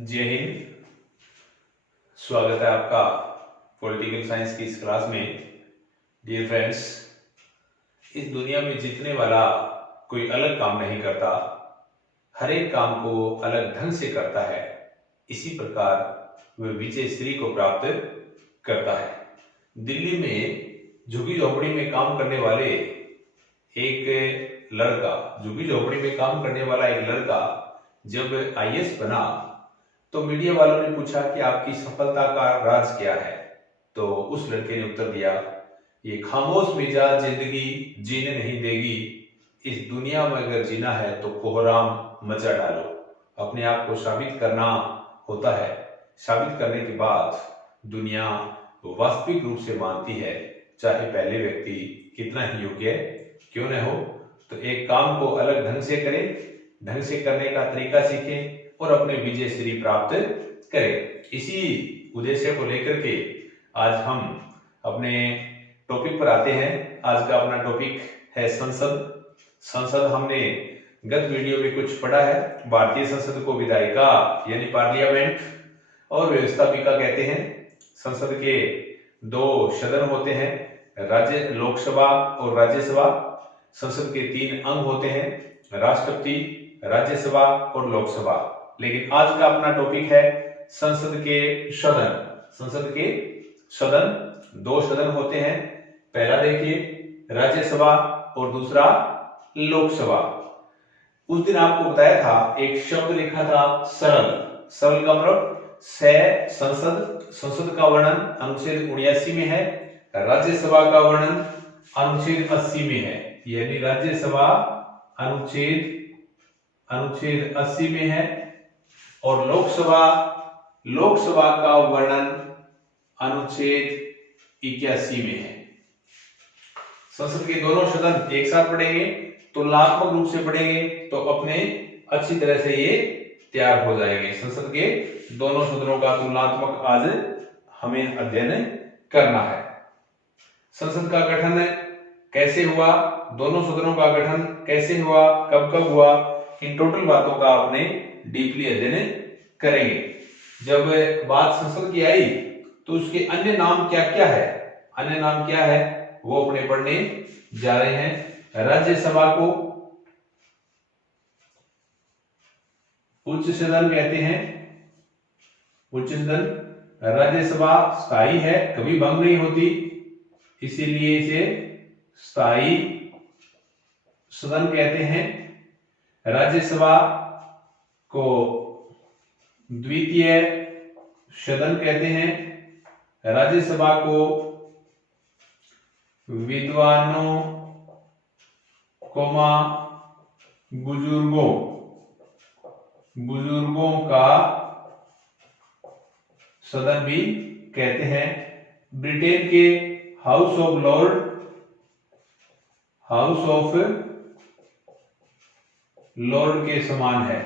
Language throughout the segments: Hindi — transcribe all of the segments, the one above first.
जय हिंद। स्वागत है आपका पॉलिटिकल साइंस की इस क्लास में। डियर फ्रेंड्स, इस दुनिया में जीतने वाला कोई अलग काम नहीं करता, हर एक काम को अलग ढंग से करता है। इसी प्रकार वह विजय श्री को प्राप्त करता है। दिल्ली में झुग्गी झोपड़ी में काम करने वाले एक लड़का जब आईएएस बना तो मीडिया वालों ने पूछा कि आपकी सफलता का राज क्या है। तो उस लड़के ने उत्तर दिया, ये खामोश मिजाज जिंदगी जीने नहीं देगी, इस दुनिया में अगर जीना है तो कोहराम मचा डालो। अपने आप को साबित करना होता है, साबित करने के बाद दुनिया वास्तविक रूप से मानती है, चाहे पहले व्यक्ति कितना ही योग्य क्यों न हो। तो एक काम को अलग ढंग से करें, ढंग से करने का तरीका सीखें और अपने विजय श्री प्राप्त करें। इसी उद्देश्य को लेकर के आज हम अपने टॉपिक पर आते हैं। आज का अपना टॉपिक है संसद। हमने गत वीडियो में कुछ पढ़ा है। भारतीय संसद को विधायिका यानी पार्लियामेंट और व्यवस्थापिका कहते हैं। संसद के दो सदन होते हैं, लोकसभा और राज्यसभा। संसद के 3 अंग होते हैं, राष्ट्रपति, राज्यसभा और लोकसभा। लेकिन आज का अपना टॉपिक है संसद के सदन। संसद के सदन 2 सदन होते हैं, पहला देखिए राज्यसभा और दूसरा लोकसभा। उस दिन आपको बताया था, एक शब्द लिखा था सरल। सरल का मतलब संसद का वर्णन अनुच्छेद 79 में है, राज्यसभा का वर्णन अनुच्छेद 80 में है। यानी राज्यसभा अनुच्छेद 80 में है और लोकसभा का वर्णन अनुच्छेद 81 में है। संसद के दोनों सदन एक साथ पढ़ेंगे, तुलनात्मक रूप से पढ़ेंगे तो अपने अच्छी तरह से ये तैयार हो जाएंगे। संसद के दोनों सदनों का तुलनात्मक आज हमें अध्ययन करना है। संसद का गठन कैसे हुआ, दोनों सदनों का गठन कैसे हुआ, कब कब हुआ, इन टोटल बातों का अपने डीपली अध्ययन करेंगे। जब बात संसद की आई तो उसके अन्य नाम क्या क्या है वो अपने पढ़ने जा रहे हैं। राज्यसभा को उच्च सदन कहते हैं, उच्च सदन। राज्यसभा स्थायी है, कभी भंग नहीं होती, इसीलिए इसे स्थायी सदन कहते हैं। राज्यसभा को द्वितीय सदन कहते हैं। राज्यसभा को विद्वानों बुजुर्गों का सदन भी कहते हैं। ब्रिटेन के हाउस ऑफ लॉर्ड के समान है।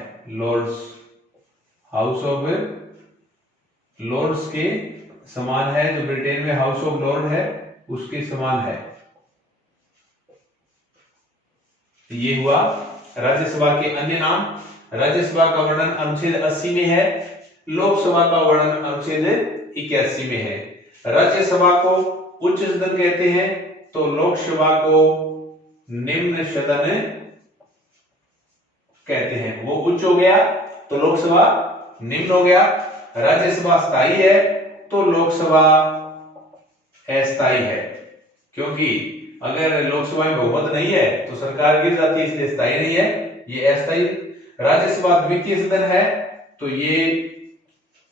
हाउस ऑफ लॉर्ड्स के समान है। जो ब्रिटेन में हाउस ऑफ लॉर्ड है उसके समान है। ये हुआ राज्यसभा के अन्य नाम। राज्यसभा का वर्णन अनुच्छेद 80 में है, लोकसभा का वर्णन अनुच्छेद 81 में है। राज्यसभा को उच्च सदन कहते हैं तो लोकसभा को निम्न सदन कहते हैं। वो उच्च हो गया तो लोकसभा निम्न हो गया। राज्यसभा स्थायी है तो लोकसभा अस्थायी है, क्योंकि अगर लोकसभा में बहुमत नहीं है तो सरकार गिर जाती है, इसलिए स्थायी नहीं है, ये अस्थायी। राज्यसभा द्वितीय सदन है तो ये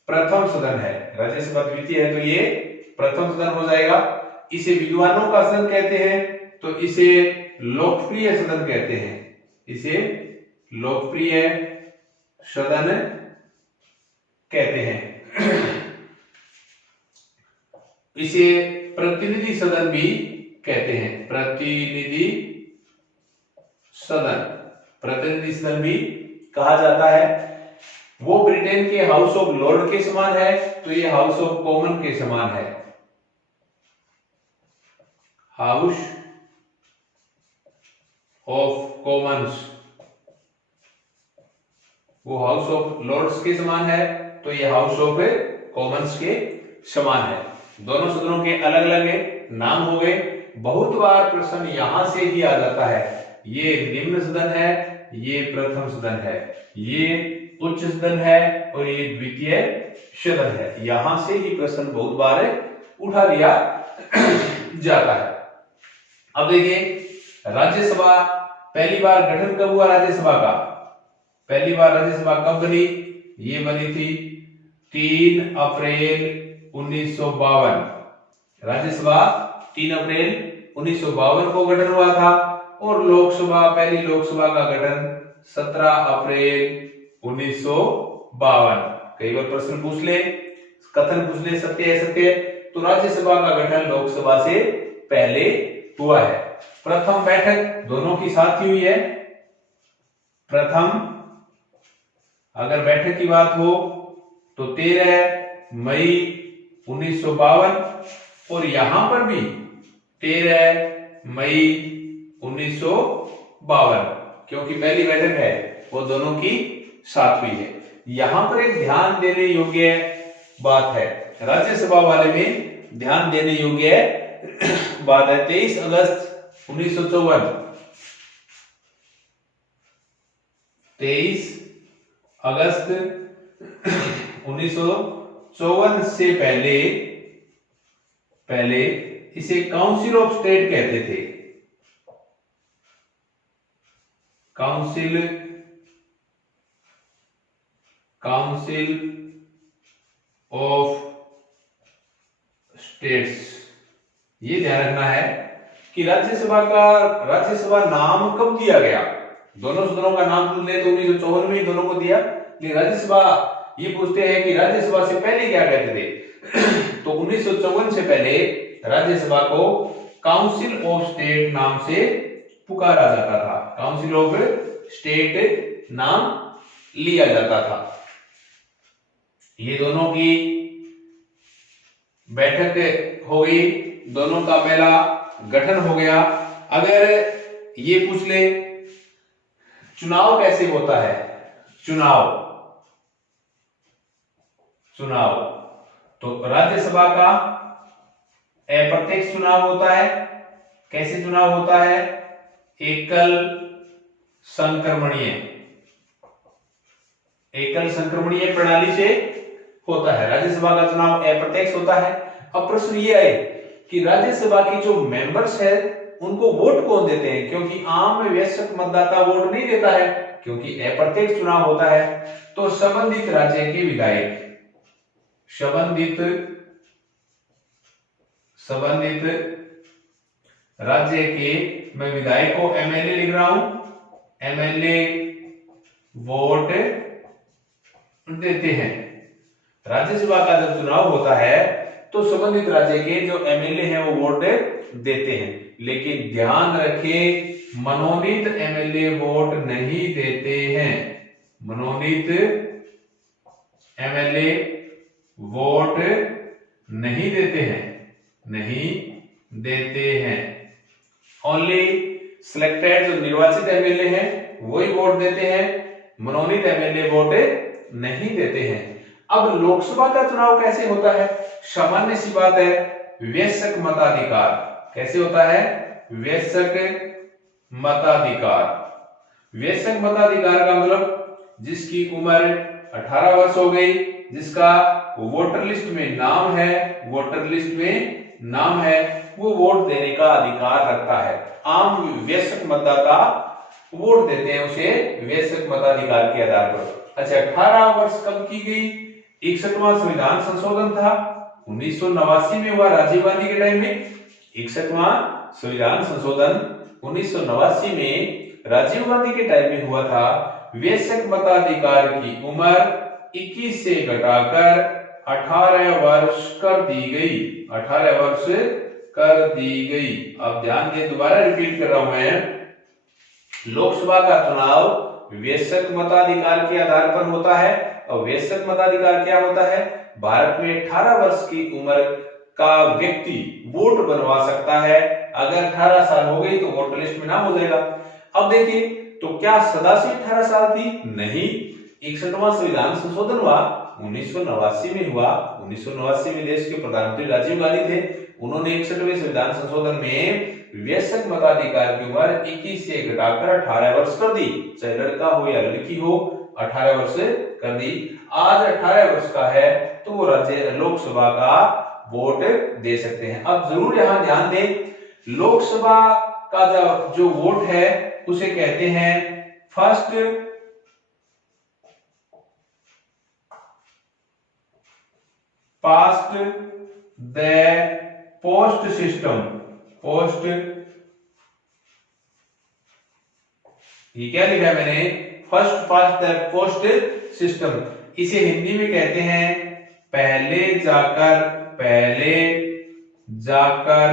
प्रथम सदन है। राज्यसभा द्वितीय है तो ये प्रथम सदन हो जाएगा। इसे विद्वानों का सदन कहते हैं तो इसे लोकप्रिय सदन कहते हैं। इसे लोकप्रिय सदन कहते हैं। इसे प्रतिनिधि सदन भी कहते हैं। प्रतिनिधि सदन भी कहा जाता है। वो ब्रिटेन के हाउस ऑफ लॉर्ड के समान है तो ये हाउस ऑफ कॉमन के समान है। हाउस ऑफ कॉमन्स वो हाउस ऑफ लॉर्ड्स के समान है तो ये हाउस ऑफ कॉमन्स के समान है। दोनों सदनों के अलग अलग नाम हो गए। बहुत बार प्रश्न यहां से ही आ जाता है, ये निम्न सदन है, ये प्रथम सदन है, ये उच्च सदन है और ये द्वितीय सदन है। यहां से ही प्रश्न बहुत बार उठा लिया जाता है। अब देखिए राज्यसभा पहली बार गठन कब हुआ राज्यसभा का? पहली बार राज्यसभा कब बनी? ये बनी थी 3 अप्रैल 1952। राज्यसभा 3 अप्रैल 1952 को गठन हुआ था और लोकसभा पहली लोकसभा का गठन 17 अप्रैल 1952। कई बार प्रश्न पूछ ले, कथन पूछ ले, सत्य है सत्य, तो राज्यसभा का गठन लोकसभा से पहले हुआ है। प्रथम बैठक दोनों की साथ ही हुई है। प्रथम अगर बैठक की बात हो तो 13 मई 1952 और यहां पर भी 13 मई 1952, क्योंकि पहली बैठक है वो दोनों की साथ हुई है। यहां पर एक ध्यान देने योग्य बात है, राज्यसभा वाले में ध्यान देने योग्य बात है। 23 अगस्त 1954, 23 अगस्त 1954 से पहले इसे काउंसिल ऑफ स्टेट कहते थे। Council of states. ये ध्यान रखना है कि राज्यसभा नाम कब दिया गया। दोनों सदनों का नाम पूछ ले तो 1954 में ही दोनों को दिया, लेकिन राज्यसभा ये पूछते हैं कि राज्यसभा से पहले क्या कहते थे। तो 1954 से पहले राज्यसभा को काउंसिल ऑफ स्टेट नाम से पुकारा जाता था। काउंसिल ऑफ स्टेट नाम लिया जाता था। ये दोनों की बैठक हो गई, दोनों का पहला गठन हो गया। अगर ये पूछ ले चुनाव कैसे होता है, चुनाव तो राज्यसभा का अप्रत्यक्ष चुनाव होता है। कैसे चुनाव होता है? एकल संक्रमणीय प्रणाली से होता है। राज्यसभा का चुनाव अप्रत्यक्ष होता है। अब प्रश्न ये आए कि राज्यसभा की जो मेंबर्स है उनको वोट कौन देते हैं, क्योंकि आम वयस्क मतदाता वोट नहीं देता है, क्योंकि अप्रत्यक्ष चुनाव होता है। तो संबंधित राज्य के विधायक, संबंधित राज्य के, मैं विधायक को एमएलए लिख रहा हूं, एमएलए वोट देते हैं। राज्यसभा का जब चुनाव होता है तो संबंधित राज्य के जो एमएलए हैं वो वोट देते हैं, लेकिन ध्यान रखें मनोनीत एमएलए वोट नहीं देते हैं। मनोनीत एमएलए वोट नहीं देते हैं। ओनली सिलेक्टेड जो निर्वाचित एमएलए हैं वही वोट देते हैं, मनोनीत एमएलए वोट नहीं देते हैं। अब लोकसभा का चुनाव कैसे होता है? सामान्य सी बात है, वयस्क मताधिकार। कैसे होता है? वयस्क मताधिकार। वयस्क मताधिकार का मतलब जिसकी उम्र 18 वर्ष हो गई, जिसका वोटर लिस्ट में नाम है, वो वोट देने का अधिकार रखता है। आम वयस्क मतदाता वोट देते हैं उसे वयस्क मताधिकार के आधार पर। अच्छा, 18 वर्ष कब की गई? 61वां संविधान संशोधन था, 1989 में हुआ राजीव गांधी के टाइम में। 61वां संविधान संशोधन 1989 में राजीव गांधी के टाइम में हुआ था। वयस्क मताधिकार की उम्र 21 से घटाकर 18 वर्ष कर दी गई। 18 वर्ष कर दी गई। अब ध्यान दें, दोबारा रिपीट कर रहा हूं मैं, लोकसभा का चुनाव वयस्क मताधिकार के आधार पर होता है। और वयस्क मताधिकार क्या होता है? भारत में 18 वर्ष की उम्र का व्यक्ति वोट बनवा सकता है। अगर 18 साल हो गई तो वोटर लिस्ट में नाम हो जाएगा। अब देखिए, तो क्या सदा से 18 साल थी? नहीं, 61वां संविधान संशोधन हुआ 1989 में हुआ। 1989 में देश के प्रधानमंत्री राजीव गांधी थे। उन्होंने 61वें संविधान संशोधन में वयस्क मताधिकार की उम्र 21 से घटाकर 18 वर्ष कर दी। चाहे लड़का हो या लड़की हो, 18 वर्ष कर दी। आज 18 वर्ष का है तो वो राज्य लोकसभा का वोट दे सकते हैं। अब जरूर यहाँ ध्यान दें, लोकसभा का जो वोट है उसे कहते हैं first past the post system. Post, ये क्या लिखा है मैंने, first past the post system. इसे हिंदी में कहते हैं पहले जाकर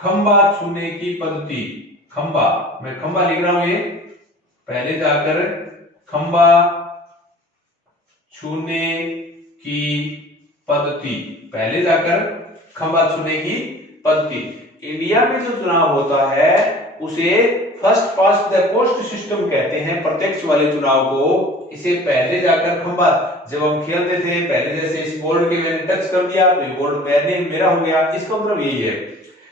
खंबा छूने की पद्धति। खंबा, मैं खंबा लिख रहा हूं, ये पहले जाकर खंबा छूने की पद्धति, पहले जाकर खंबा छूने की पद्धति। इंडिया में जो चुनाव होता है उसे first past the post system कहते हैं, प्रत्यक्ष वाले चुनाव को। इसे पहले जाकर खंबा, जब हम खेलते थे पहले जैसे इस बोर्ड के मैंने टच कर दिया तो ये बोर्ड मेरा हो गया, इसका मतलब यही है।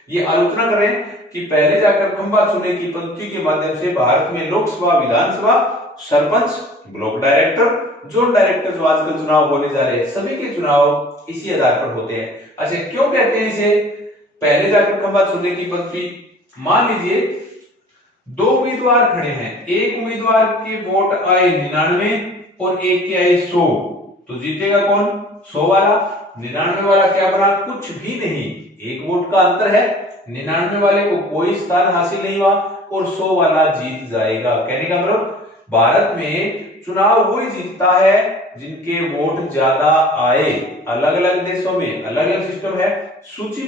ये आलोचना करें कि पहले जाकर खंबा छूने की पद्धति के माध्यम से भारत में Lok Sabha, Vidhan Sabha, sarpanch, block director, zone director जो आजकल चुनाव होने जा रहे हैं, सभी के चुनाव इसी आधार पर होते हैं। अच्छा, क्यों कहते हैं इसे पहले जाकर खंबा छूने की पद्धति? मान लीजिए 2 उम्मीदवार खड़े हैं, एक उम्मीदवार के वोट आए 99 और एक के आए 100, तो जीतेगा कौन? 100 वाला। 99 वाला क्या बना? कुछ भी नहीं, एक वोट का अंतर है। 99 वाले को कोई स्थान हासिल नहीं हुआ और 100 वाला जीत जाएगा। कहने का मतलब भारत में चुनाव वही जीतता है जिनके वोट ज्यादा आए। अलग अलग देशों में अलग अलग सिस्टम है, सूची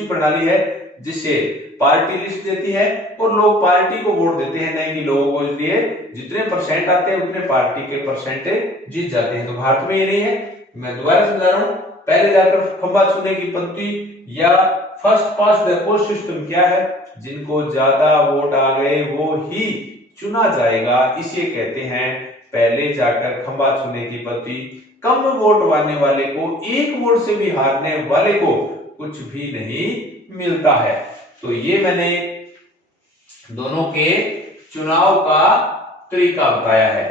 प्रणाली है जिससे पार्टी लिस्ट देती है और लोग पार्टी को वोट देते हैं, नहीं कि लोगों को। इसलिए जितने परसेंट आते हैं उतने पार्टी के परसेंट जीत जाते हैं। तो भारत में ये नहीं है। मैं दोबारा समझा रहा हूं, पहले जाकर खंबा छूने की पद्धति या first past the post system क्या है? जिनको ज्यादा वोट आ गए वो ही चुना जाएगा, इसे कहते हैं पहले जाकर खंबा छूने की पद्धति। कम वोट पाने वाले को, एक वोट से भी हारने वाले को कुछ भी नहीं मिलता है। तो ये मैंने दोनों के चुनाव का तरीका बताया है,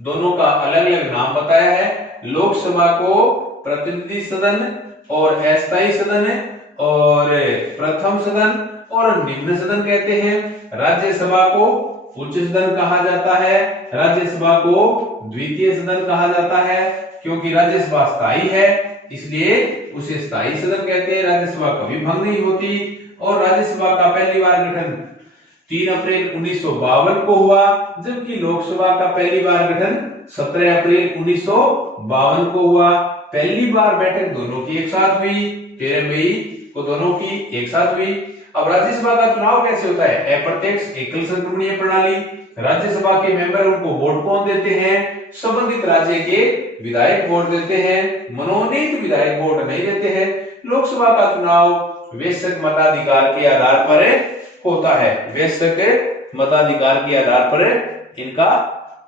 दोनों का अलग अलग नाम बताया है। लोकसभा को प्रतिनिधि सदन और अस्थायी सदन और प्रथम सदन और निम्न सदन कहते हैं। राज्यसभा को उच्च सदन कहा जाता है, राज्यसभा को द्वितीय सदन कहा जाता है, क्योंकि राज्यसभा स्थायी है इसलिए उसे स्थायी सदन कहते हैं। राज्यसभा कभी भंग नहीं होती। और राज्यसभा का पहली बार गठन 3 अप्रैल 1952 को हुआ, जबकि लोकसभा का पहली बार गठन 17 अप्रैल 1952 को हुआ। पहली बार बैठक दोनों की एक साथ हुई, 13 मई को दोनों की एक साथ हुई। अब राज्यसभा का चुनाव कैसे होता है? अप्रत्यक्ष एकल संक्रमणीय प्रणाली। राज्यसभा के मेंबर, उनको वोट कौन देते हैं? संबंधित राज्य के विधायक वोट देते हैं, मनोनीत विधायक वोट नहीं देते हैं। लोकसभा का चुनाव वयस्क मताधिकार के आधार पर होता है, वयस्क मताधिकार के आधार पर इनका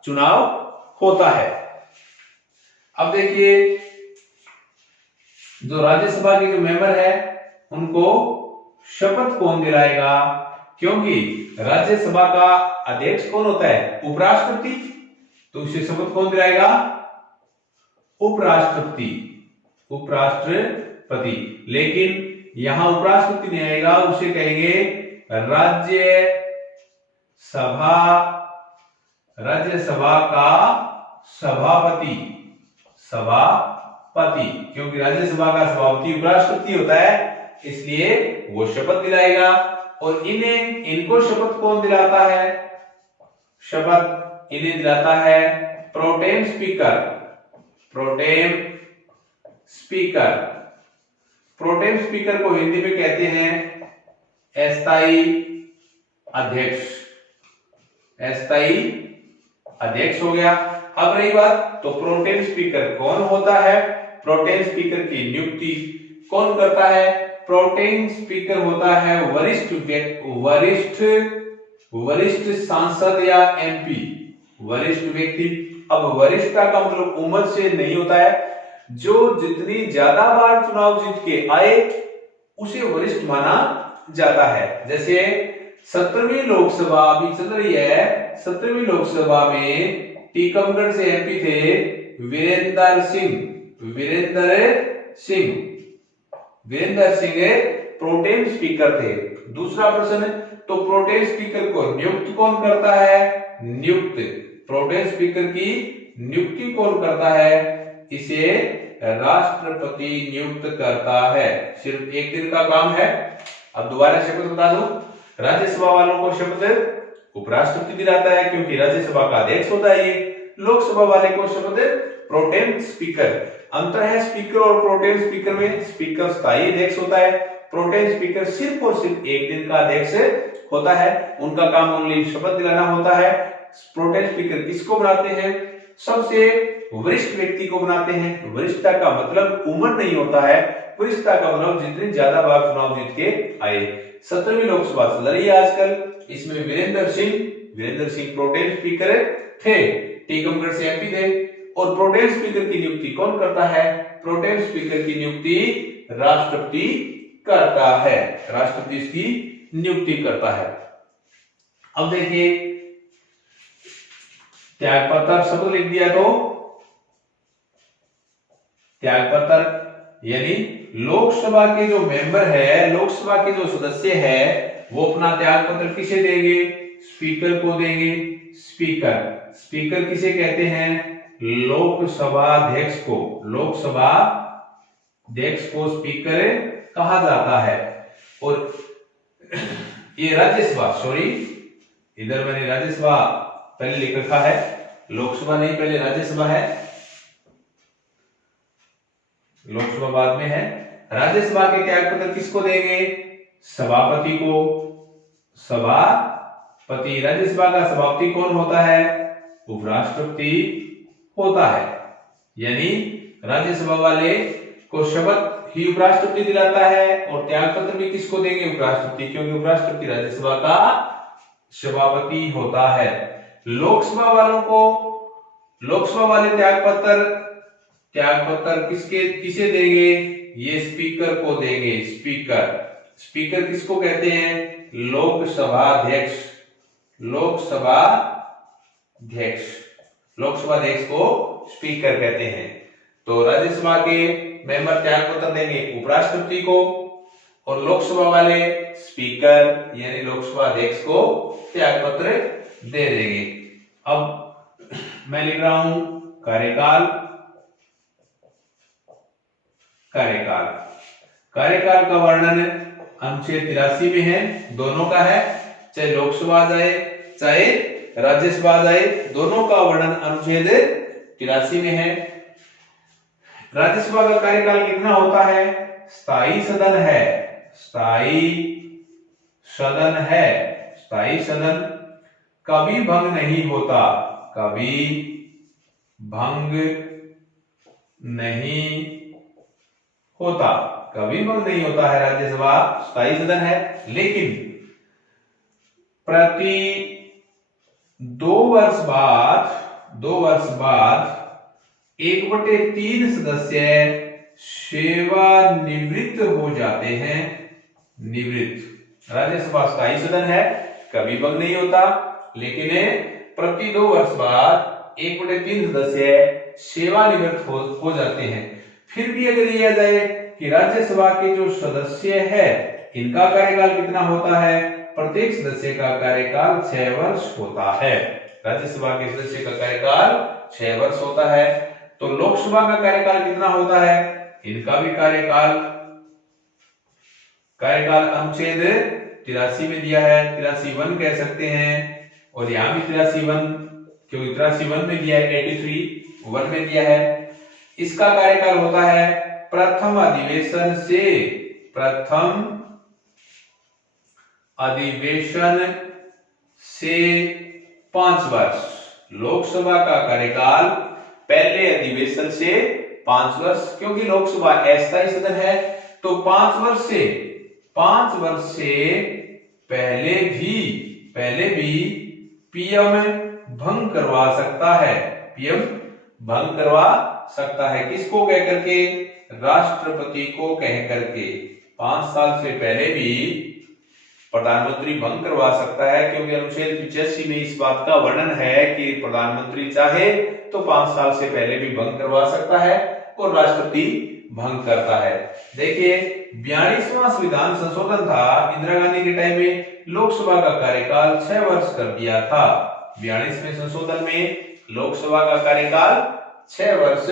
चुनाव होता है। अब देखिए, जो राज्यसभा के जो मेंबर है उनको शपथ कौन दिलाएगा? क्योंकि राज्यसभा का अध्यक्ष कौन होता है? उपराष्ट्रपति। तो उसे शपथ कौन दिलाएगा? उपराष्ट्रपति। लेकिन यहां उपराष्ट्रपति नहीं आएगा, उसे कहेंगे राज्यसभा का सभापति। क्योंकि राज्यसभा का सभापति उपराष्ट्रपति होता है, इसलिए वो शपथ दिलाएगा। और इनको शपथ कौन दिलाता है? शपथ इन्हें दिलाता है प्रोटेम स्पीकर। प्रोटेम स्पीकर को हिंदी में कहते हैं अस्थाई अध्यक्ष हो गया। अब रही बात, तो प्रोटेम स्पीकर कौन होता है? प्रोटेम स्पीकर की नियुक्ति कौन करता है? प्रोटेम स्पीकर होता है वरिष्ठ सांसद या एमपी, वरिष्ठ व्यक्ति। अब वरिष्ठता का मतलब उम्र से नहीं होता है, जो जितनी ज्यादा बार चुनाव जीत के आए उसे वरिष्ठ माना जाता है। जैसे 17वीं लोकसभा अभी चल रही है, 17वीं लोकसभा में टीकमगढ़ से एमपी थे वीरेंद्र सिंह। वीरेंद्र सिंह प्रोटेम स्पीकर थे। दूसरा प्रश्न, तो प्रोटेम स्पीकर को नियुक्त कौन करता है? प्रोटेम स्पीकर की नियुक्ति कौन करता है? इसे राष्ट्रपति नियुक्त करता है। सिर्फ एक दिन का काम है। अब दोबारा शपथ बता दो। राज्यसभा वालों को शपथ उपराष्ट्रपति दिलाता है, क्योंकि राज्यसभा का अध्यक्ष होता है ये। लोकसभा वाले को शपथ प्रोटेम स्पीकर। अंतर है स्पीकर और प्रोटेम स्पीकर में, स्पीकर स्थायी अध्यक्ष होता है, प्रोटेम स्पीकर सिर्फ और सिर्फ एक दिन का अध्यक्ष होता है। उनका काम ओनली शपथ दिलाना होता है। प्रोटेम स्पीकर किसको बनाते हैं? सबसे वरिष्ठ व्यक्ति को बनाते हैं। वरिष्ठता का मतलब उम्र नहीं होता है, वरिष्ठता का मतलब जितने ज्यादा बार चुनाव जीत के आए। 17वीं लोकसभा चल रही है आजकल, इसमें वीरेंद्र सिंह प्रोटेम स्पीकर थे, टीकमगढ़ से एमपी थे। और प्रोटेम स्पीकर की नियुक्ति कौन करता है? प्रोटेम स्पीकर की नियुक्ति राष्ट्रपति करता है। राष्ट्रपति इसकी नियुक्ति करता है। अब देखिए, त्यागपत्र शब्द लिख दिया तो त्यागपत्र यानी लोकसभा के जो मेंबर है, लोकसभा के जो सदस्य है, वो अपना त्यागपत्र किसे देंगे? स्पीकर को देंगे। स्पीकर किसे कहते हैं? लोकसभा अध्यक्ष को। लोकसभा अध्यक्ष को स्पीकर कहा जाता है। और ये राज्यसभा, सॉरी इधर मैंने राज्यसभा पहले लिख रखा है, लोकसभा नहीं, पहले राज्यसभा है, लोकसभा बाद में है। राज्यसभा के त्यागपत्र किसको देंगे? सभापति को। सभापति, राज्यसभा का सभापति कौन होता है? उपराष्ट्रपति होता है। यानी राज्यसभा वाले को शपथ ही उपराष्ट्रपति दिलाता है, और त्यागपत्र भी किसको देंगे? उपराष्ट्रपति, क्योंकि उपराष्ट्रपति राज्यसभा का सभापति होता है। लोकसभा वालों को, लोकसभा वाले त्यागपत्र किसे देंगे? ये स्पीकर को देंगे। स्पीकर किसको कहते हैं? लोकसभा अध्यक्ष को स्पीकर कहते हैं। तो राज्यसभा के मेंबर त्यागपत्र देंगे उपराष्ट्रपति को, और लोकसभा वाले स्पीकर यानी लोकसभा अध्यक्ष को त्यागपत्र दे देंगे। अब मैं लिख रहा हूं कार्यकाल का वर्णन अनुच्छेद 83 में है, दोनों का है, चाहे लोकसभा आ जाए चाहे राज्यसभा आ जाए, दोनों का वर्णन अनुच्छेद 83 में है। राज्यसभा का कार्यकाल कितना होता है? स्थायी सदन कभी भंग नहीं होता, कभी भंग नहीं होता है। राज्यसभा स्थायी सदन है, लेकिन प्रति 2 वर्ष बाद 1/3 सदस्य सेवानिवृत्त हो जाते हैं। राज्यसभा स्थायी सदन है, कभी भंग नहीं होता, लेकिन प्रति 2 वर्ष बाद 1/3 सदस्य सेवानिवृत्त हो जाते हैं। फिर भी अगर लिया जाए कि राज्यसभा के जो सदस्य है, इनका कार्यकाल कितना होता है? प्रत्येक सदस्य का कार्यकाल 6 वर्ष होता है। राज्यसभा के सदस्य का कार्यकाल 6 वर्ष होता है। तो लोकसभा का कार्यकाल कितना होता है? इनका भी कार्यकाल अनुच्छेद 83 में दिया है, 83(1) कह सकते हैं, और यहां भी 83(1), क्योंकि 83(1) में दिया है, 83(1) में दिया है। इसका कार्यकाल होता है प्रथम अधिवेशन से 5 वर्ष। लोकसभा का कार्यकाल पहले अधिवेशन से 5 वर्ष, क्योंकि लोकसभा अस्थायी सदन है, तो 5 वर्ष से पहले भी पीएम भंग करवा सकता है। पीएम भंग करवा सकता है। किसको कह करके? राष्ट्रपति को कह करके। 5 साल से पहले भी प्रधानमंत्री भंग करवा सकता है, क्योंकि अनुच्छेद 85 में इस बात का वर्णन है कि प्रधानमंत्री चाहे तो 5 साल से पहले भी भंग करवा सकता है और राष्ट्रपति भंग करता है। देखिए 42वां संविधान संशोधन था इंदिरा गांधी के टाइम में, लोकसभा का कार्यकाल 6 वर्ष कर दिया था। 42वें संशोधन में लोकसभा का कार्यकाल 6 वर्ष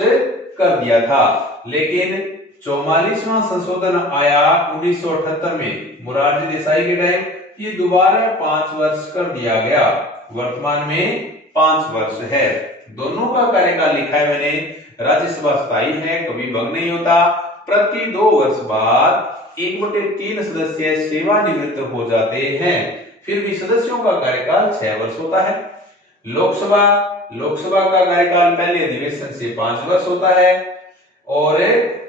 कर दिया था। लेकिन 44वां संशोधन आया 1978 में मोरारजी देसाई के टाइम, ये दोबारा 5 वर्ष कर दिया गया। वर्तमान में 5 वर्ष है। दोनों का कार्यकाल लिखा है मैंने। राज्यसभा स्थायी है, कभी भंग नहीं होता। प्रति 2 वर्ष बाद 1/3 सदस्य सेवानिवृत्त हो जाते हैं। फिर भी सदस्यों का कार्यकाल 6 वर्ष होता है। लोकसभा का कार्यकाल पहले अधिवेशन से 5 वर्ष होता है और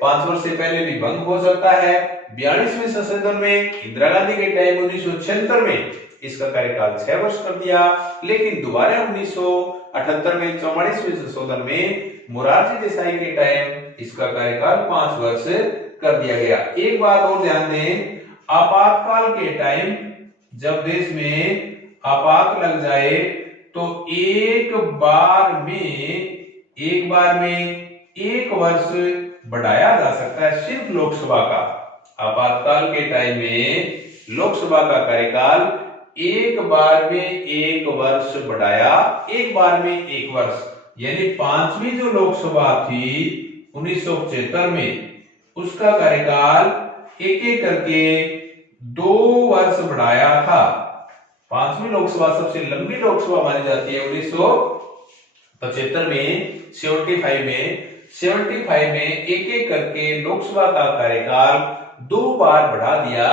5 वर्ष से पहले भी भंग हो सकता है। 42वें संशोधन में इंदिरा गांधी के टाइम 1976 में इसका कार्यकाल 6 वर्ष कर दिया, लेकिन दोबारा 1978 में 44वें संशोधन में मोरारजी देसाई के टाइम इसका कार्यकाल 5 वर्ष कर दिया गया। एक बात और ध्यान दें, आपातकाल के टाइम जब देश में आपात लग जाए तो एक बार में 1 वर्ष बढ़ाया जा सकता है सिर्फ लोकसभा का। आपातकाल के टाइम में लोकसभा का कार्यकाल एक बार में 1 वर्ष बढ़ाया, एक बार में 1 वर्ष, यानी 5वीं जो लोकसभा थी 1975 में, उसका कार्यकाल एक एक करके 2 वर्ष बढ़ाया था। 5वीं लोकसभा सबसे लंबी लोकसभा मानी जाती है। 1975 में 75 में एक एक करके लोकसभा का कार्यकाल 2 बार बढ़ा दिया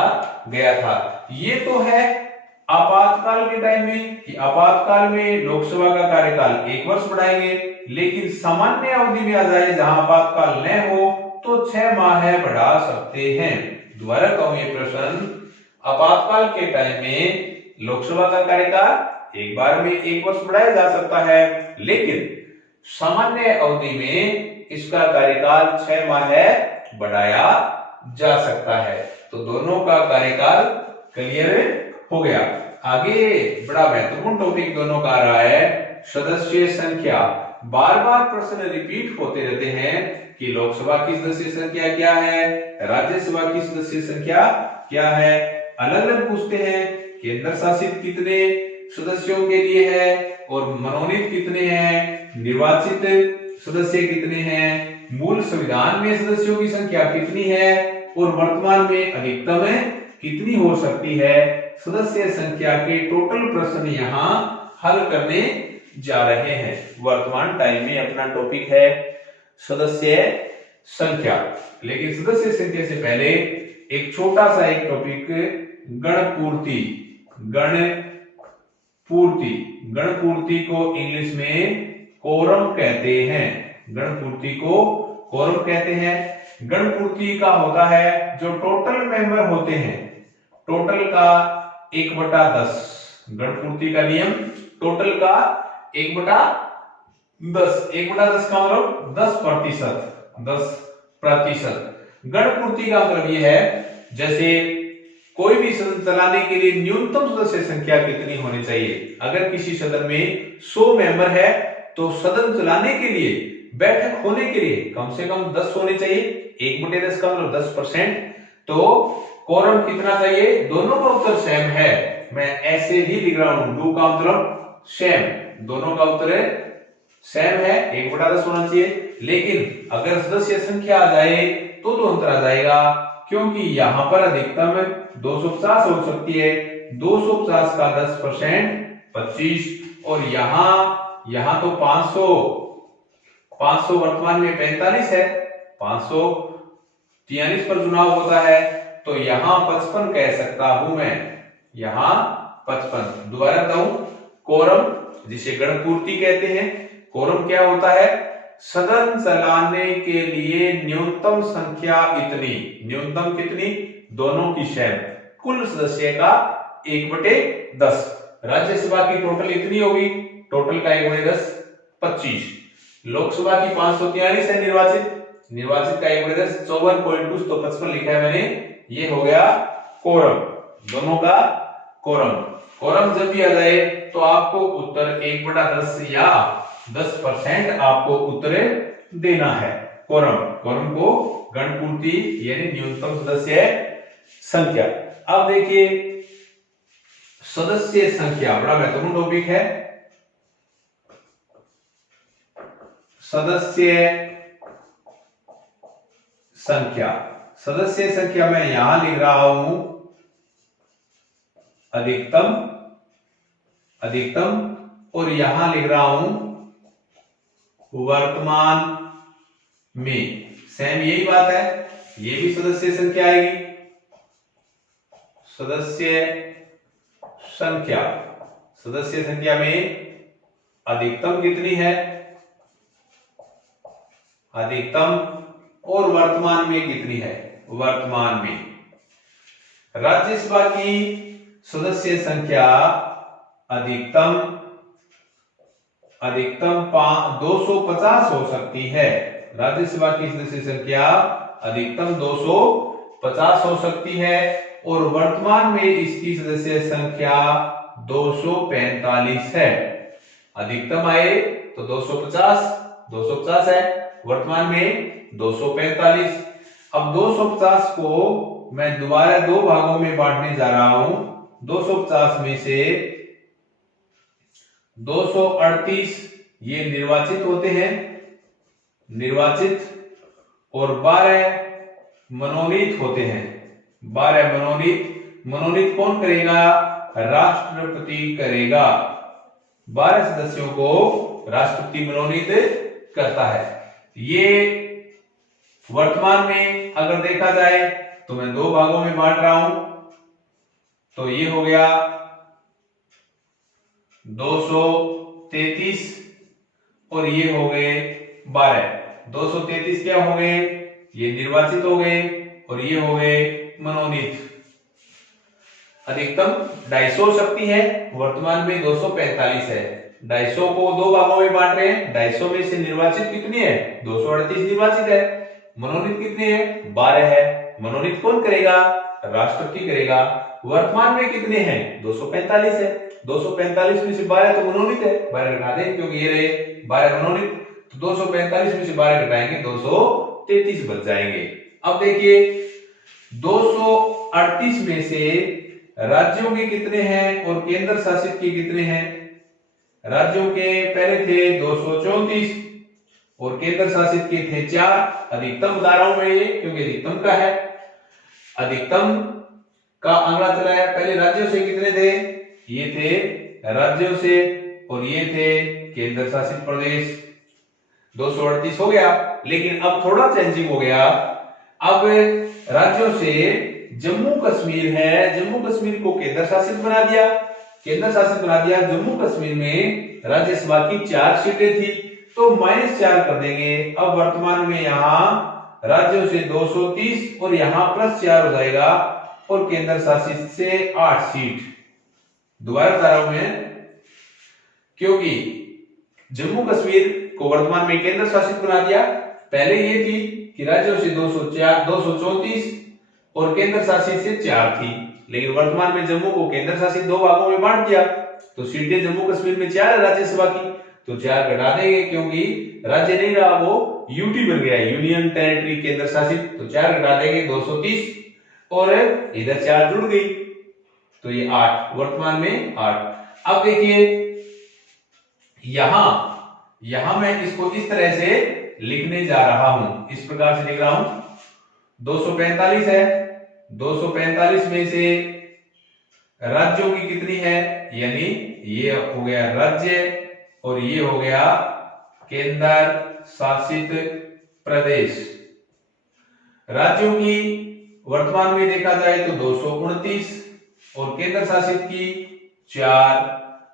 गया था। ये तो है आपातकाल के टाइम में कि आपातकाल में लोकसभा का कार्यकाल 1 वर्ष बढ़ाएंगे, लेकिन सामान्य अवधि में आ जाए जहां आपातकाल न हो तो 6 माह बढ़ा सकते हैं। दोबारा कहूं ये प्रश्न, आपातकाल के टाइम में लोकसभा का कार्यकाल एक बार में 1 वर्ष बढ़ाया जा सकता है, लेकिन सामान्य अवधि में इसका कार्यकाल 6 माह बढ़ाया जा सकता है। तो दोनों का कार्यकाल क्लियर हो गया। आगे बड़ा महत्वपूर्ण टॉपिक दोनों का आ रहा है सदस्य संख्या। बार बार प्रश्न रिपीट होते रहते हैं कि लोकसभा की सदस्य संख्या क्या है, राज्यसभा की सदस्य संख्या क्या है। अलग अलग पूछते हैं, केंद्र शासित कितने सदस्यों के लिए है और मनोनीत कितने हैं, निर्वाचित सदस्य कितने हैं, मूल संविधान में सदस्यों की संख्या कितनी है और वर्तमान में अधिकतम कितनी हो सकती है। सदस्य संख्या के टोटल प्रश्न यहाँ हल करने जा रहे हैं। वर्तमान टाइम में अपना टॉपिक है सदस्य संख्या, लेकिन सदस्य संख्या से पहले एक छोटा सा एक टॉपिक गणपूर्ति। गणपूर्ति को इंग्लिश में कोरम कहते हैं। गणपूर्ति को कोरम कहते हैं। गणपूर्ति का होता है जो टोटल मेंबर होते हैं, टोटल का 1/10। गणपूर्ति का नियम टोटल का 1/10। 1/10 का मतलब 10%। गणपूर्ति का मतलब यह है जैसे कोई भी सदन चलाने के लिए न्यूनतम सदस्य संख्या कितनी होनी चाहिए। अगर किसी सदन में 100 मेंबर है तो सदन चलाने के लिए, बैठक होने के लिए कम से कम 10 होने चाहिए। 1/10 का मतलब 10%। तो कोरम कितना चाहिए? दोनों का उत्तर सेम है, मैं ऐसे ही लिख रहा हूं। डू का मतलब सेम, दोनों का उत्तर सेम है, 1/10 होना चाहिए। लेकिन अगर सदस्य संख्या आ जाए तो अंतर आ जाएगा, क्योंकि यहां पर अधिकतम 250 हो सकती है। 250 का 10% 25, और यहां तो 500 वर्तमान में 45 है, 543 पर चुनाव होता है, तो यहां 55 कह सकता हूं मैं, यहां 55। दोबारा बताऊं, कोरम जिसे गणपूर्ति कहते हैं, कोरम क्या होता है? सदन चलाने के लिए न्यूनतम संख्या इतनी, न्यूनतम कितनी? दोनों की सेम, कुल सदस्य का 1/10। राज्यसभा की टोटल इतनी होगी, टोटल का 1/10 25। लोकसभा की 543 है निर्वाचित, निर्वाचित का एक बराबर 54.2, तो 55 लिखा है मैंने, ये हो गया कोरम, दोनों का कोरम। कोरम जब भी आ जाए तो आपको उत्तर 1/10 या 10% आपको उत्तर देना है। कोरम, कोरम को गणपूर्ति यानी न्यूनतम सदस्य संख्या। अब देखिए सदस्य संख्या बड़ा महत्वपूर्ण टॉपिक है। सदस्य संख्या, सदस्य संख्या मैं यहां लिख रहा हूं अधिकतम, अधिकतम, और यहां लिख रहा हूं वर्तमान में। सेम यही बात है, ये भी सदस्य संख्या आएगी। सदस्य संख्या, सदस्य संख्या में अधिकतम कितनी है, अधिकतम, और वर्तमान में कितनी है, वर्तमान में। राज्यसभा की सदस्य संख्या अधिकतम, अधिकतम 250 हो सकती है। राज्यसभा की सदस्य संख्या अधिकतम 250 हो सकती है, और वर्तमान में इसकी सदस्य संख्या 245 है। अधिकतम आए तो 250 है, वर्तमान में 245। अब 250 को मैं दोबारा दो भागों में बांटने जा रहा हूं। 250 में से 238 ये निर्वाचित होते हैं, निर्वाचित, और 12 मनोनीत होते हैं। 12 मनोनीत, मनोनीत कौन करेगा, राष्ट्रपति करेगा। 12 सदस्यों को राष्ट्रपति मनोनीत करता है। ये वर्तमान में अगर देखा जाए तो मैं दो भागों में बांट रहा हूं, तो ये हो गया 233 और ये हो गए 12। 233 क्या हो गए, ये निर्वाचित हो गए, और ये हो गए मनोनीत। अधिकतम 250 हो सकती है, वर्तमान में 245 है। 250 को दो भागों में बांट रहे हैं। 250 में से निर्वाचित कितनी है, 238 निर्वाचित है। मनोनीत कितने हैं, 12 है। मनोनीत कौन करेगा, राष्ट्रपति करेगा। वर्तमान में कितने हैं, 245 है। 245 में से 12 तो मनोनीत है, 12 घटा दें क्योंकि ये रहे 12 मनोनीत, तो 245 में से 12 घटाएंगे 233 बच जाएंगे। अब देखिए 238 में से राज्यों के कितने हैं और केंद्र शासित के कितने हैं। राज्यों के पहले थे 234 और केंद्र शासित के थे 4। अधिकतम बता रहा हूं मैं ये क्योंकि अधिकतम का है। अधिकतम का आंकड़ा चला है। पहले राज्यों से कितने थे, ये थे राज्यों से, और ये थे केंद्र शासित प्रदेश। 238 हो गया, लेकिन अब थोड़ा चेंजिंग हो गया। अब राज्यों से जम्मू कश्मीर है, जम्मू कश्मीर को केंद्र शासित बना दिया। केंद्र शासित बना दिया। जम्मू कश्मीर में राज्यसभा की 4 सीटें थी, तो -4 कर देंगे। अब वर्तमान में यहाँ राज्यों से 230 और यहाँ +4 हो जाएगा, और केंद्र शासित से 8 सीट। दोबारा बता रहा हूं मैं, क्योंकि जम्मू कश्मीर को वर्तमान में केंद्र शासित बना दिया। पहले ये थी कि राज्यों से 234 और केंद्र शासित से 4 थी, लेकिन वर्तमान में जम्मू को केंद्र शासित दो भागों में बांट दिया, तो सीटें जम्मू कश्मीर में 4 है राज्यसभा की, तो 4 घटा देंगे क्योंकि राज्य नहीं रहा, वो यूटी बन गया, यूनियन टेरिटरी केंद्र शासित। तो 4 घटा देंगे 230 और इधर 4 जुड़ गई, तो ये 8, वर्तमान में 8। अब देखिए यहां मैं इसको इस तरह से लिखने जा रहा हूं, इस प्रकार से लिख रहा हूं। 245 है, 245 में से राज्यों की कितनी है, यानी ये हो गया राज्य और ये हो गया केंद्र शासित प्रदेश। राज्यों की वर्तमान में देखा जाए तो 229 और केंद्र शासित की 4।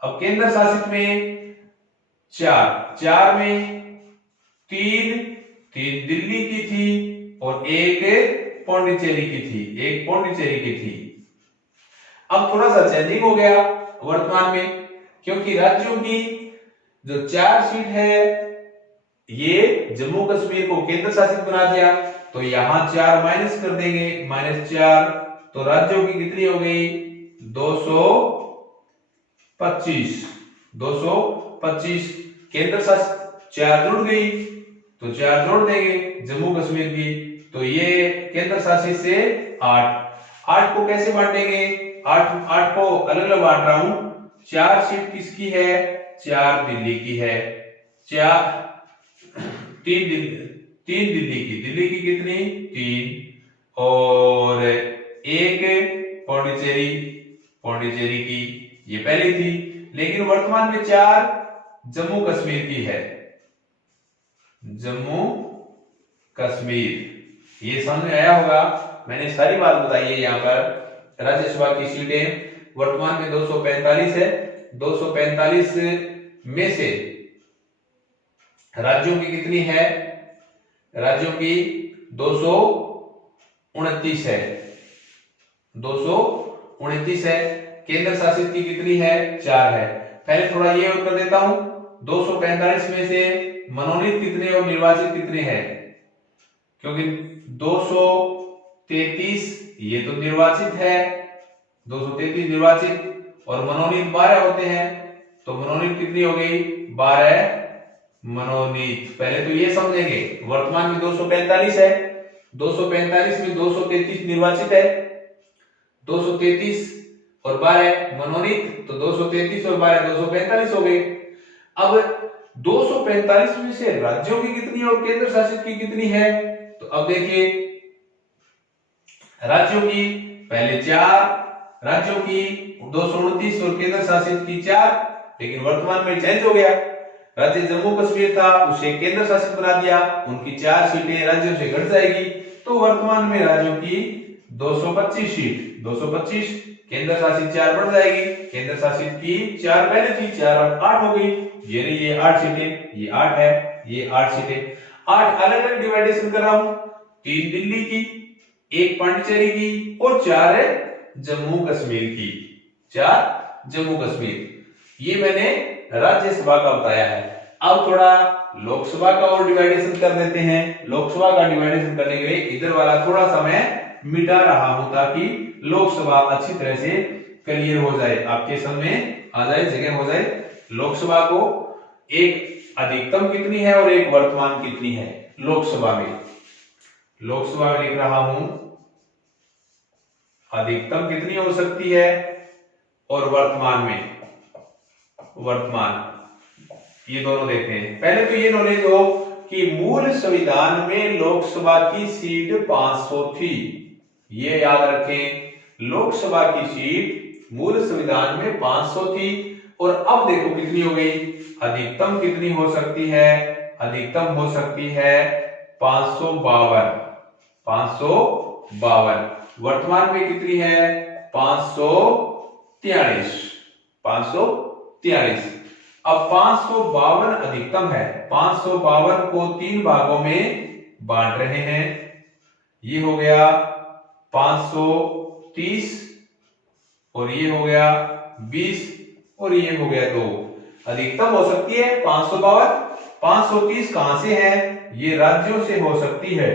अब केंद्र शासित में 4 में 3 दिल्ली की थी और 1 पौंडीचेरी की थी, 1 पौंडीचेरी की थी। अब थोड़ा सा चेंजिंग हो गया वर्तमान में, क्योंकि राज्यों की जो 4 सीट है ये जम्मू कश्मीर को केंद्र शासित बना दिया, तो यहां 4 माइनस कर देंगे, -4, तो राज्यों की कितनी हो गई 225, 225 केंद्र शासित 4 जुड़ गई, तो 4 जोड़ देंगे जम्मू कश्मीर की, तो ये केंद्र शासित से 8 को कैसे बांटेंगे, 8 को अलग अलग बांट रहा हूं, 4 सीट किसकी है, 4 दिल्ली की है, 3 दिल्ली की, दिल्ली की कितनी 3, और 1 पौंडीचेरी की, ये पहले थी, लेकिन वर्तमान में 4 जम्मू कश्मीर की है, जम्मू कश्मीर, ये समझ में आया होगा, मैंने सारी बात बताई है। यहाँ पर राज्यसभा की सीटें वर्तमान में 245 है, 245 में से राज्यों की कितनी है, राज्यों की 229 है, 229 है, केंद्र शासित की कितनी है 4 है। पहले थोड़ा ये और कर देता हूं, 245 में से मनोनीत कितने और निर्वाचित कितने हैं, क्योंकि 233 ये तो निर्वाचित है, 233 निर्वाचित और मनोनीत 12 होते हैं, तो मनोनीत कितनी हो गई 12 मनोनीत। पहले तो ये समझेंगे, वर्तमान में 245 है, 245 में 233 निर्वाचित है, 233 और 12 मनोनीत, तो 233 और 12 245 हो गए। अब 245 में से राज्यों की कितनी है और केंद्र शासित की कितनी है, तो अब देखिए राज्यों की पहले 4, राज्यों की 229 और केंद्र शासित की 4, लेकिन वर्तमान में चेंज हो गया, राज्य जम्मू कश्मीर था उसे केंद्र शासित बना दिया, उनकी 4 सीटें राज्यों से घट जाएगी, तो वर्तमान में राज्यों की 225 सीट, 225 केंद्र शासित 4 बढ़ जाएगी, केंद्र शासित की 4 पहले थी, 4 और 8 हो गई, ये 8 सीटें, ये 8 है, ये 8 सीटें, 8 अलग अलग डिवाइडेशन कर रहा हूं, 3 दिल्ली की, 1 पांडिचेरी की और 4 है जम्मू कश्मीर की, 4 जम्मू कश्मीर, ये मैंने राज्यसभा का बताया है। अब थोड़ा लोकसभा का और डिवाइडेशन कर देते हैं। लोकसभा का डिवाइडेशन करने के लिए इधर वाला थोड़ा सा मैं मिटा रहा हूं ताकि लोकसभा अच्छी तरह से क्लियर हो जाए, आपके सामने आ जाए, जगह हो जाए। लोकसभा को एक अधिकतम कितनी है और एक वर्तमान कितनी है लोकसभा में, लोकसभा में लिख रहा हूं अधिकतम कितनी हो सकती है और वर्तमान में, वर्तमान, ये दोनों देखते हैं। पहले तो ये नॉलेज हो कि मूल संविधान में लोकसभा की सीट 500 थी, ये याद रखें, लोकसभा की सीट मूल संविधान में 500 थी, और अब देखो कितनी हो गई, अधिकतम कितनी हो सकती है, अधिकतम हो सकती है 552, 552, वर्तमान में कितनी है 543, 543। अब 552 अधिकतम है, 552 को 3 भागों में बांट रहे हैं, ये हो गया 530 और ये हो गया 20 और ये हो गया 2, अधिकतम हो सकती है 552। 530 कहां से है, ये राज्यों से हो सकती है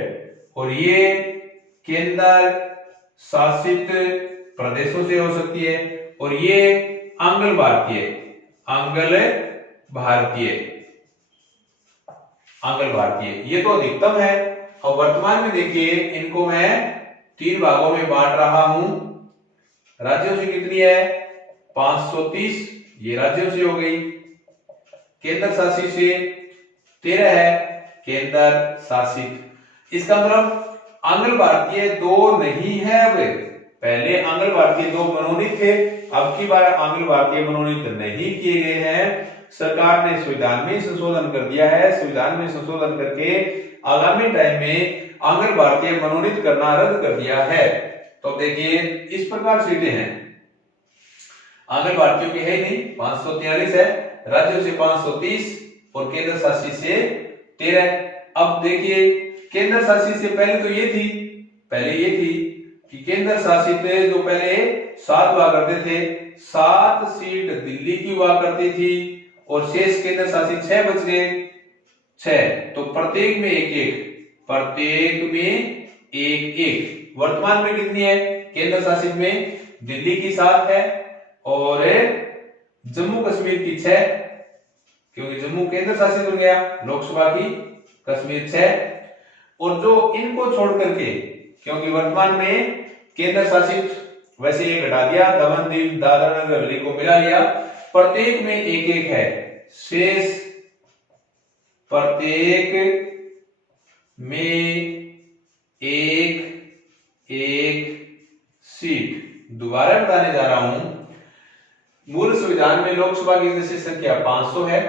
और ये केंद्र शासित प्रदेशों से हो सकती है, और ये आंग्ल भारतीय, आंग्ल भारतीय, ये तो अधिकतम है। और वर्तमान में देखिए इनको मैं 3 भागों में बांट रहा हूं, राज्यों से कितनी है 530, ये राज्यों से हो गई, केंद्र शासित से 13 है, केंद्र शासित। इसका मतलब आंग्ल भारतीय 2 नहीं है, अब पहले आंग्ल भारतीय 2 मनोनीत थे, अब की बार आंग्ल भारतीय मनोनीत नहीं किए गए हैं, सरकार ने संविधान में संशोधन कर दिया है, संविधान में संशोधन करके आगामी टाइम में आंग्ल भारतीय मनोनीत करना रद्द कर दिया है। तो देखिए इस प्रकार सीटें हैं, आंग्ल भारतीयों की है ही नहीं, 543 है, राज्यों से 530 और केंद्र शासित से 13। अब देखिए केंद्र शासित से पहले तो ये थी, पहले ये थी कि केंद्र शासित जो पहले 7 हुआ करते थे, 7 सीट दिल्ली की हुआ करती थी और शेष केंद्र शासित 6 बच गए, 6, तो प्रत्येक में एक एक, प्रत्येक में एक एक। वर्तमान में कितनी है? केंद्र शासित में दिल्ली की 7 है और जम्मू कश्मीर की 6, क्योंकि जम्मू केंद्र शासित हो गया, लोकसभा की, कश्मीर 6। और जो इनको छोड़ करके, क्योंकि वर्तमान में केंद्र शासित वैसे ये घटा दिया, दमन दीव दादरा नगर हवेली को मिला लिया, प्रत्येक में एक एक है, शेष प्रत्येक में एक एक सीट। दोबारा बताने जा रहा हूं, मूल संविधान में लोकसभा की सदस्य संख्या 500 है,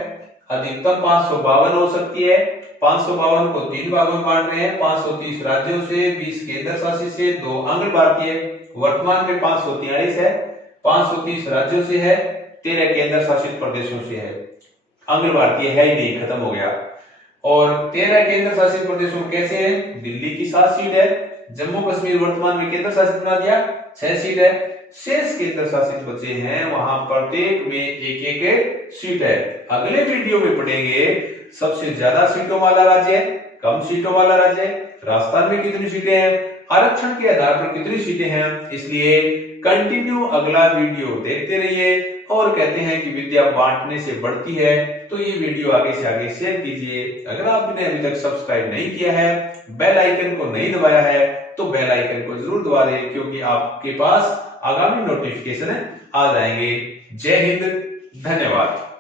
अधिकतम 552 हो सकती है। 552 को 3 भागों में बांट रहे हैं, 530 राज्यों से, 20 केंद्र शासित से, 2 अंग भारतीय। वर्तमान में 543 है, 530 राज्यों से है, 13 केंद्र शासित प्रदेशों से है। अंग भारतीय है ही नहीं, खत्म हो गया। और 13 केंद्र शासित प्रदेशों कैसे है? दिल्ली की 7 सीट है, जम्मू कश्मीर वर्तमान में केंद्र शासित बना दिया, 6 सीट है, शेष केंद्र शासित बचे हैं, वहां प्रत्येक में एक एक सीट है। अगले वीडियो में पढ़ेंगे सबसे ज्यादा सीटों वाला राज्य, कम सीटों वाला राज्य, राजस्थान में कितनी सीटें हैं, आरक्षण के आधार पर कितनी सीटें हैं। इसलिए कंटिन्यू अगला वीडियो देखते रहिए। और कहते हैं कि विद्या बांटने से बढ़ती है, तो ये वीडियो आगे से आगे शेयर कीजिए। अगर आपने अभी तक सब्सक्राइब नहीं किया है, बेल आइकन को नहीं दबाया है, तो बेल आइकन को जरूर दबा दें, क्योंकि आपके पास आगामी नोटिफिकेशन आ जाएंगे। जय हिंद, धन्यवाद।